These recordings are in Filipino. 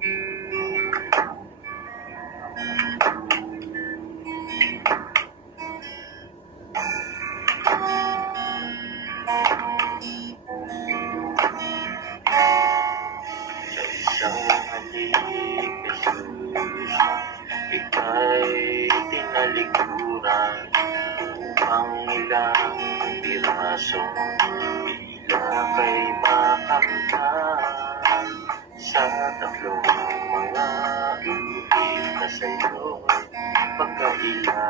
Isang halik, Jesus, ika'y tinalikuran upang ilang pirasong bila kay makamtan sa tatlong mga ulit na sa'yo pagkaila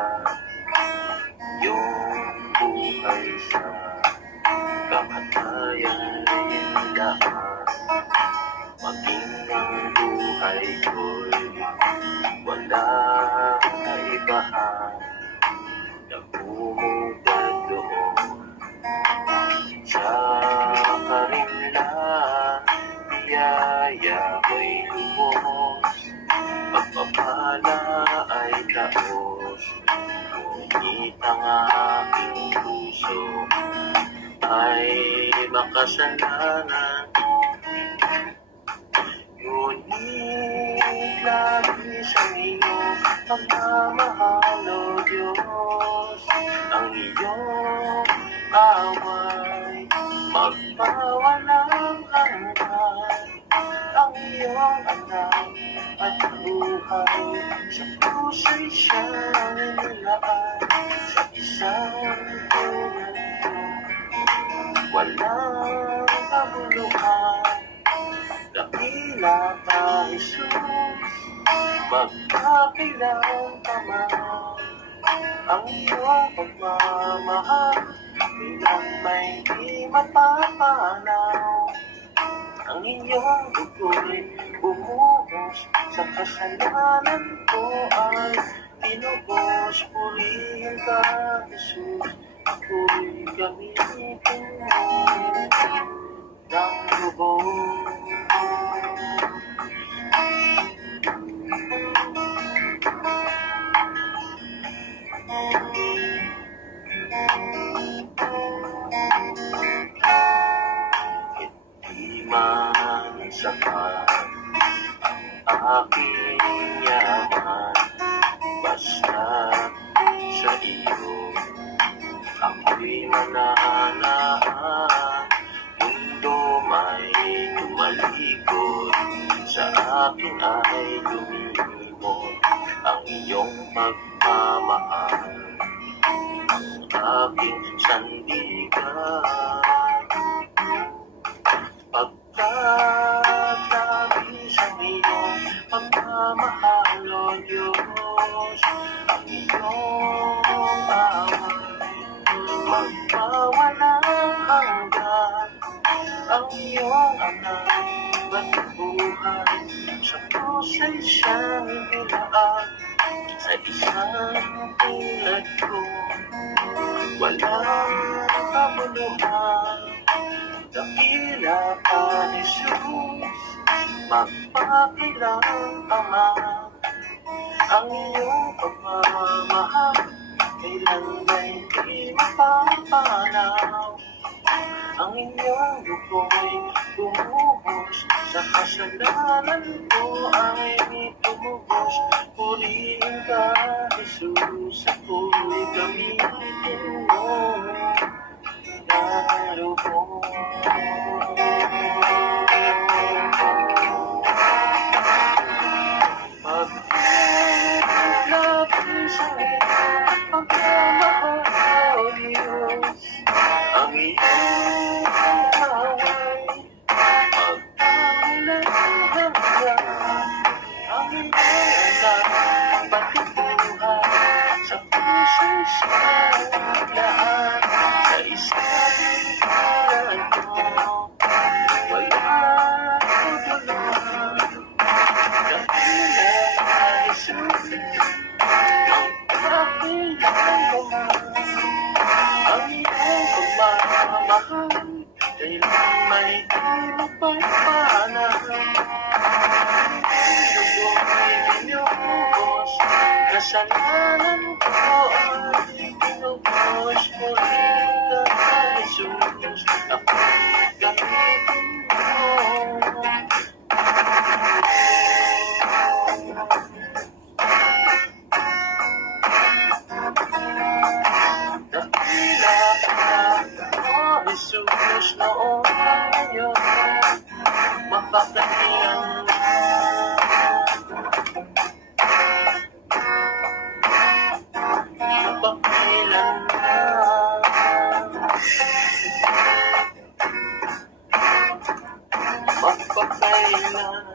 yung buhay sa kamatayan rin lahat. Maging ang buhay ko'y walang kaibahan, nagmumugad doon sa karinlan. Biyaya ko'y lubos, pagpapala ay taos, ngunit ang aking puso ay makasalanan. Ngunit lagi sa iyo pagmamahal, O Diyos, ang iyong away magpawalang hanggan. Ang iyong anak at buhay sa puso'y siyang nilaan. Sa isang tulad ko walang kabuluhan. Dakila ka, Jesus, magpakilang ka man. Ang iyong pagmamahal bilang may di mapapanaw. Ang iyong dugo'y bumuhos sa kasalanan ko ay tinubos. Purihin ka, Jesus, ako'y gamitin mo ng lubos. Hindi man sapat aking yaman, basta sa iyo ako'y mananaan. Mundo may tumalikod, sa akin ay lumimot ang iyong pagmamahal, ang aking sandigan. Pagkat labis ang iyong pagmamahal, O Diyos, ang iyong away magpawalang hanggan. Ang iyong anak at buhay sa puso'y siyang nilaan. Sa isang tulad ko walang kabuluhan. Dakila ka, Jesus, magpakilang ka man. Ang iyong pagmamahal kailan ba'y di mapapanaw. Ang inyong dugo'y bumuhos sa kasalanan ko ay tumubos. Purihin ka, Jesus, ako'y gamitin mo na lubos. Paglabi sa iyong pagmamahal, O Diyos, ang iyong away magpawalang hanggan. Ang iyong anak pati buhay sa puso'y siyang nilaan. Sa isang tulad ko walang kabuluhan. Dakila ka, Jesus, magpakilang ka man. Ang iyong pagmamahal kailan may di mapapanaw. Ang dugo'y binubos, kasalanan ko ay tinubos. Purihin ka, Jesus, ako'y gamitin mo. magpakailanman.